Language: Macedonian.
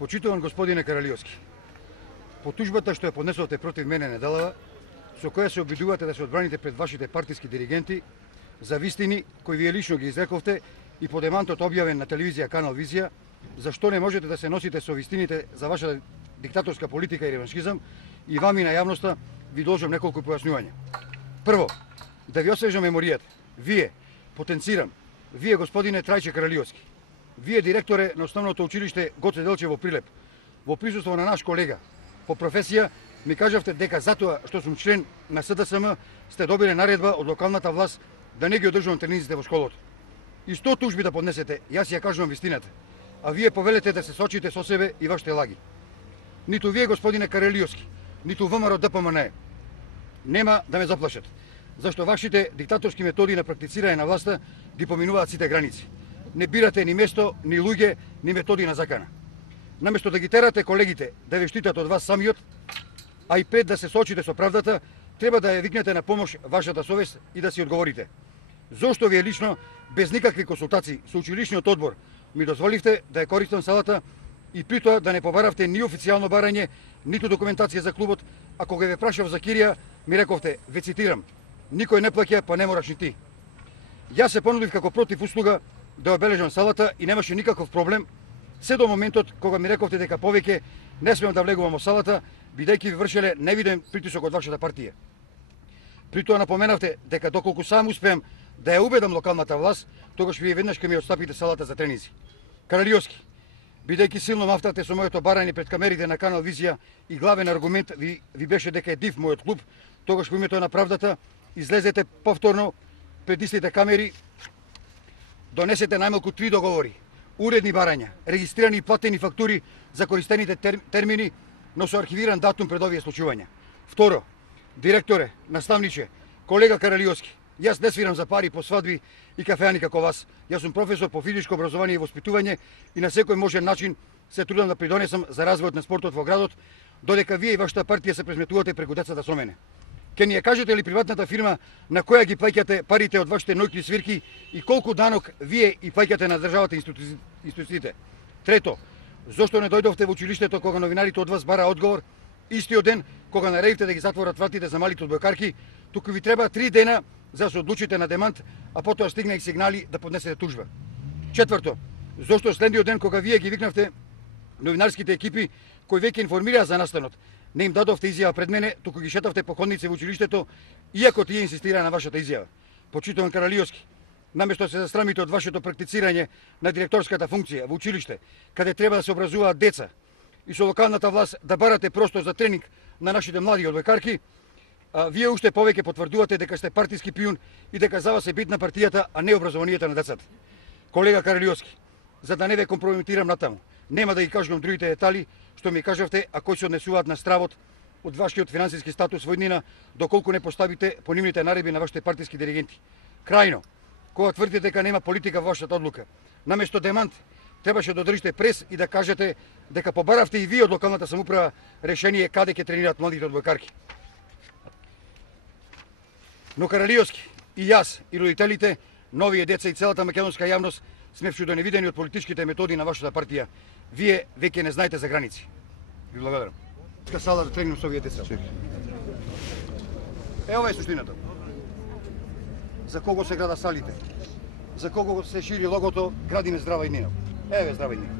Почитуван господине Каралиовски, по тужбата што ја поднесовте против мене неделава, со која се обидувате да се одбраните пред вашите партиски диригенти за вистини кои вие лично ги изрековте и по демантот објавен на телевизија Канал Визија, зашто не можете да се носите со вистините за вашата диктаторска политика и реваншизам, и вам и на јавноста ви должам неколку појаснувања. Прво, да ви освежам меморијата. Вие, потенцирам, вие господине Трајче Каралиовски, вие директоре на основното училиште Гоце Делчев во Прилеп, во присуство на наш колега, по професија ми кажавте дека затоа што сум член на СДСМ сте добиле наредба од локалната власт да не ги одржувам тренинзите во школото. И 100 тужби да поднесете, јас ја кажувам вистината, а вие повелете да се сочите со себе и вашите лаги. Ниту вие, господине Каралиовски, ниту ВМРО ДПМН нема да ме заплашат, зашто вашите диктаторски методи на практицирање на власта ги поминуваат сите граници. Не бирате ни место, ни луѓе, ни методи на закана. Наместо да ги терате колегите да ве штитат од вас самиот, а и пред да се соочите со правдата, треба да ја викнете на помош вашата совест и да си одговорите. Зошто вие лично, без никакви консултации со училишниот одбор, ми дозволивте да ја користам салата и при тоа да не побаравте ни официјално барање, ниту документација за клубот, а кога ве прашав за Кирија, ми рековте, ве цитирам, никој не плаќа, па не мораш ни ти. Јас се понудив како против услуга да обележам салата и немаше никаков проблем, се до моментот кога ми рековте дека повеќе не смеам да влегувам во салата, бидејќи ви вршеле невиден притисок од вашата партија. При тоа напоменавте дека доколку сам успеам да ја убедам локалната власт, тогаш вие веднаш ќе ми отстапите салата за тренинзи. Каралиовски, бидејќи силно мафтате со моето барање пред камерите на Канал Визија и главен аргумент ви беше дека е див мојот клуб, тогаш по името на правдата излезете повторно пред истите камери, донесете најмалку 3 договори, уредни барања, регистрирани и платени фактури за користените термини, но со архивиран датум пред овие случувања. Второ, директоре, наставниче, колега Каралиовски, јас не свирам за пари по свадби и кафеани како вас. Јас сум професор по физичко образование и воспитување и на секој можен начин се трудам да придонесам за развојот на спортот во градот, додека вие и вашата партија се презметувате преку децата со мене. Ке ни ја кажете ли приватната фирма на која ги плаќате парите од вашите ноќни свирки и колку данок вие и плаќате на државата институциите? Трето, зошто не дојдовте во училиштето кога новинарите од вас бара одговор, истиот ден кога наредивте да ги затворат вратите за малите одбојкарки, туку ви треба 3 дена за да се одлучите на демант, а потоа стигна и сигнали да поднесете тужба. Четврто, зошто следниот ден кога вие ги викнавте новинарските екипи кои веќе информираа за настанот, не им дадовте изјава пред мене, туку ги шетавте по ходници во училиштето, иако тие инсистираа на вашата изјава. Почитуван Каралиовски, наместо се засрамите од вашето практицирање на директорската функција во училиште, каде треба да се образуваат деца, и со локалната власт да барате простор за тренинг на нашите млади одбојкарки, вие уште повеќе потврдувате дека сте партиски пијун и дека за вас е битна партијата, а не образованието на децата. Колега Каралиовски, за да не ве компрометирам натаму, нема да ги кажувам другите детали што ми кажавте, а кои се однесуваат на стравот од вашиот финансиски статус во иднина, доколку не поставите понимните наредби на вашите партиски диригенти. Крајно, кога тврдите дека нема политика во вашата одлука, наместо демант, требаше да одржите прес и да кажете дека побаравте и вие од локалната самоуправа решение каде ќе тренираат младите одбојкарки. Но Каралиовски, и јас, и родителите, новие деца и целата македонска јавност сме вчудоневидени од политичките методи на вашата партија. Вие веќе не знаете за граници. Ви благодарам. Сала да тренирам со овие деца. Ова е суштината. За кого се града салите? За кого се шири логото "Градиме здрава иднина"? Еве здрава иднина.